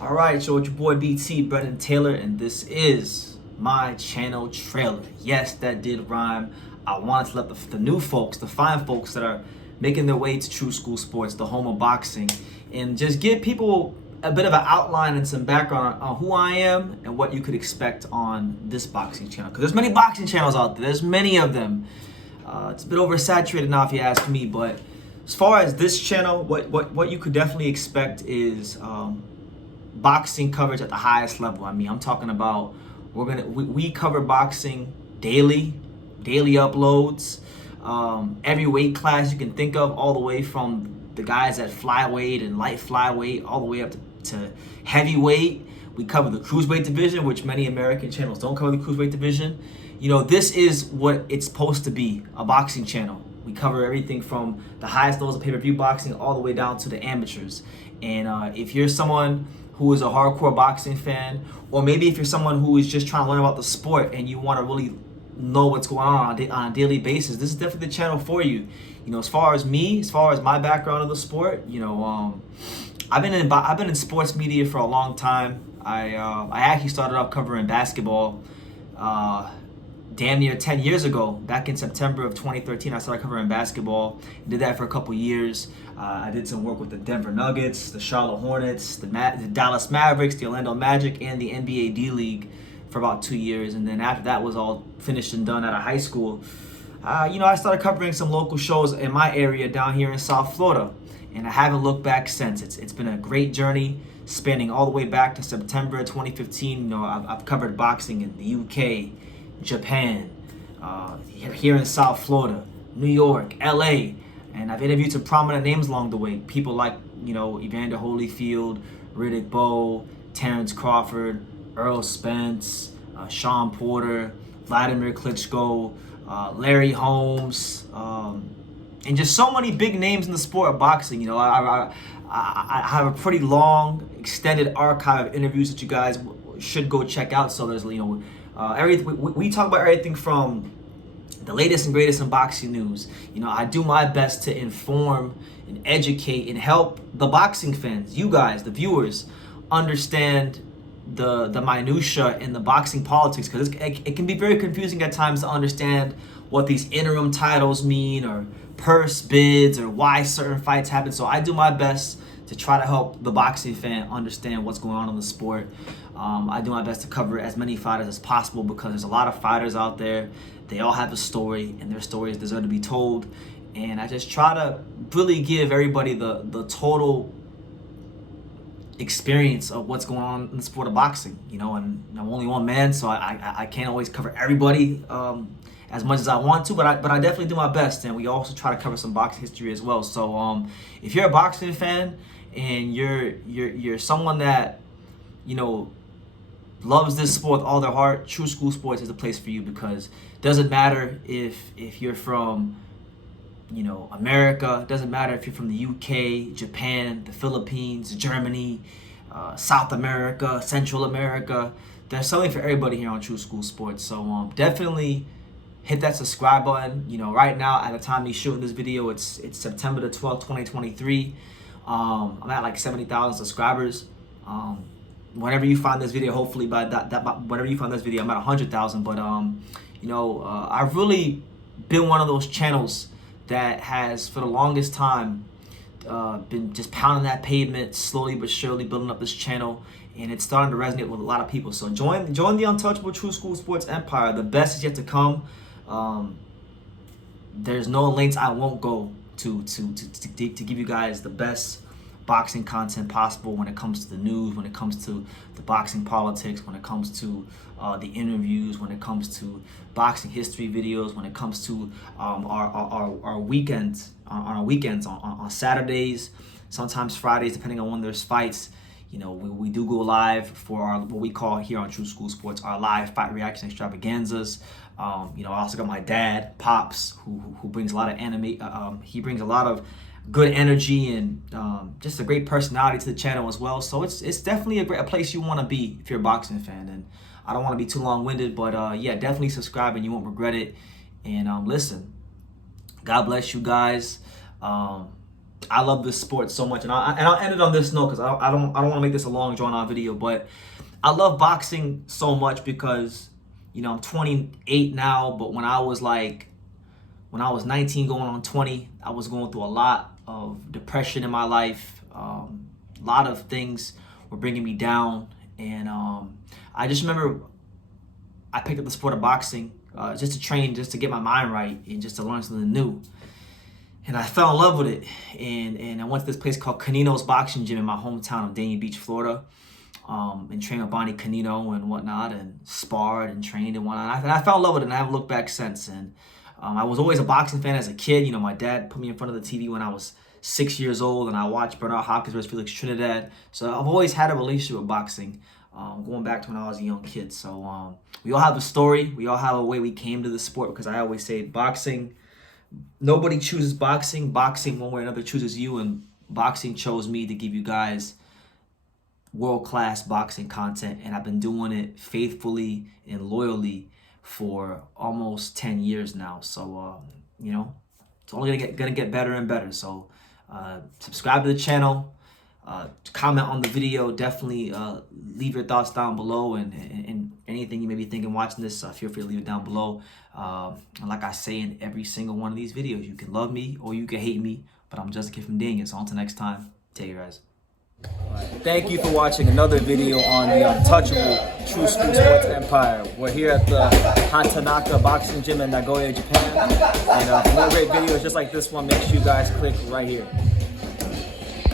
All right, so it's your boy BT, Brendan Taylor, and this is my channel trailer. Yes, that did rhyme. I wanted to let the new folks, the fine folks that are making their way to Tru School Sports, the home of boxing, and just give people a bit of an outline and some background on who I am and what you could expect on this boxing channel. Because there's many boxing channels out there. There's many of them. It's a bit oversaturated now, if you ask me. But as far as this channel, what you could definitely expect is boxing coverage at the highest level. I mean, I'm talking about we cover boxing daily uploads, every weight class you can think of, all the way from the guys at flyweight and light flyweight all the way up to heavyweight. We cover the cruiserweight division, which many American channels don't cover the cruiserweight division. You know, this is what it's supposed to be, a boxing channel. We cover everything from the highest levels of pay-per-view boxing all the way down to the amateurs. And if you're someone who is a hardcore boxing fan, or maybe if you're someone who is just trying to learn about the sport and you want to really know what's going on a daily basis, this is definitely the channel for you. You know, as far as me, as far as my background in the sport, you know, I've been in sports media for a long time. I actually started off covering basketball damn near 10 years ago. Back in September of 2013, I started covering basketball. Did that for a couple years. I did some work with the Denver Nuggets, the Charlotte Hornets, the Dallas Mavericks, the Orlando Magic, and the NBA D-League for about 2 years. And then after that was all finished and done out of high school, you know, I started covering some local shows in my area down here in South Florida. And I haven't looked back since. It's been a great journey, spanning all the way back to September 2015. You know, I've covered boxing in the UK, Japan, here in South Florida, New York, LA, and I've interviewed some prominent names along the way. People like, you know, Evander Holyfield, Riddick Bowe, Terrence Crawford, Earl Spence, Sean Porter, Vladimir Klitschko, Larry Holmes, and just so many big names in the sport of boxing. You know, I have a pretty long, extended archive of interviews that you guys should go check out. So there's, you know, we talk about everything from the latest and greatest in boxing news. You know, I do my best to inform and educate and help the boxing fans, you guys, the viewers, understand the minutia in the boxing politics, because it can be very confusing at times to understand what these interim titles mean, or purse bids, or why certain fights happen. So I do my best to try to help the boxing fan understand what's going on in the sport. I do my best to cover as many fighters as possible, because there's a lot of fighters out there. They all have a story, and their stories deserve to be told. And I just try to really give everybody the total experience of what's going on in the sport of boxing. You know, and I'm only one man, so I can't always cover everybody as much as I want to, but I definitely do my best. And we also try to cover some boxing history as well. So if you're a boxing fan and you're someone that, you know, loves this sport with all their heart, Tru School Sports is the place for you, because it doesn't matter if you're from, you know, America. It doesn't matter if you're from the UK, Japan, the Philippines, Germany, South America, Central America. There's something for everybody here on Tru School Sports. So definitely hit that subscribe button. You know, right now, at the time of shooting this video, it's September the 12th, 2023. I'm at like 70,000 subscribers. Whenever you find this video, hopefully by whenever you find this video, I'm at 100,000. But you know, I've really been one of those channels that has, for the longest time, been just pounding that pavement, slowly but surely building up this channel, and it's starting to resonate with a lot of people. So join the untouchable Tru School Sports empire. The best is yet to come. There's no lengths I won't go to give you guys the best boxing content possible, when it comes to the news, when it comes to the boxing politics, when it comes to the interviews, when it comes to boxing history videos, when it comes to our weekends, on Saturdays, sometimes Fridays, depending on when there's fights. You know, we do go live for our, what we call here on Tru School Sports, our live fight reaction extravaganzas. You know, I also got my dad, Pops, who brings a lot of anime. He brings a lot of good energy and just a great personality to the channel as well. So it's definitely a place you want to be if you're a boxing fan. And I don't want to be too long-winded, but yeah, definitely subscribe and you won't regret it. And listen, God bless you guys. I love this sport so much, and I'll end it on this note because I don't want to make this a long drawn out video, but I love boxing so much because, you know, I'm 28 now, but when I was 19 going on 20, I was going through a lot of depression in my life. A lot of things were bringing me down, and I just remember I picked up the sport of boxing just to train, just to get my mind right, and just to learn something new. And I fell in love with it, and I went to this place called Canino's Boxing Gym in my hometown of Dania Beach, Florida, and trained with Bonnie Canino and whatnot, and sparred and trained and whatnot. And I fell in love with it, and I haven't looked back since. And I was always a boxing fan as a kid. You know, my dad put me in front of the TV when I was 6 years old, and I watched Bernard Hopkins versus Felix Trinidad. So I've always had a relationship with boxing, going back to when I was a young kid. So we all have a story. We all have a way we came to the sport, because I always say boxing, nobody chooses boxing. Boxing, one way or another, chooses you, and boxing chose me to give you guys world-class boxing content, and I've been doing it faithfully and loyally for almost 10 years now. So you know, it's only gonna get better and better. So subscribe to the channel, comment on the video, definitely leave your thoughts down below, and anything you may be thinking watching this, feel free to leave it down below. And like I say in every single one of these videos, you can love me or you can hate me, but I'm just a kid from Dania. So until next time, take care, guys. Thank you for watching another video on the untouchable Tru School Sports Empire. We're here at the Hatanaka Boxing Gym in Nagoya, Japan. And for more great videos just like this one, make sure you guys click right here.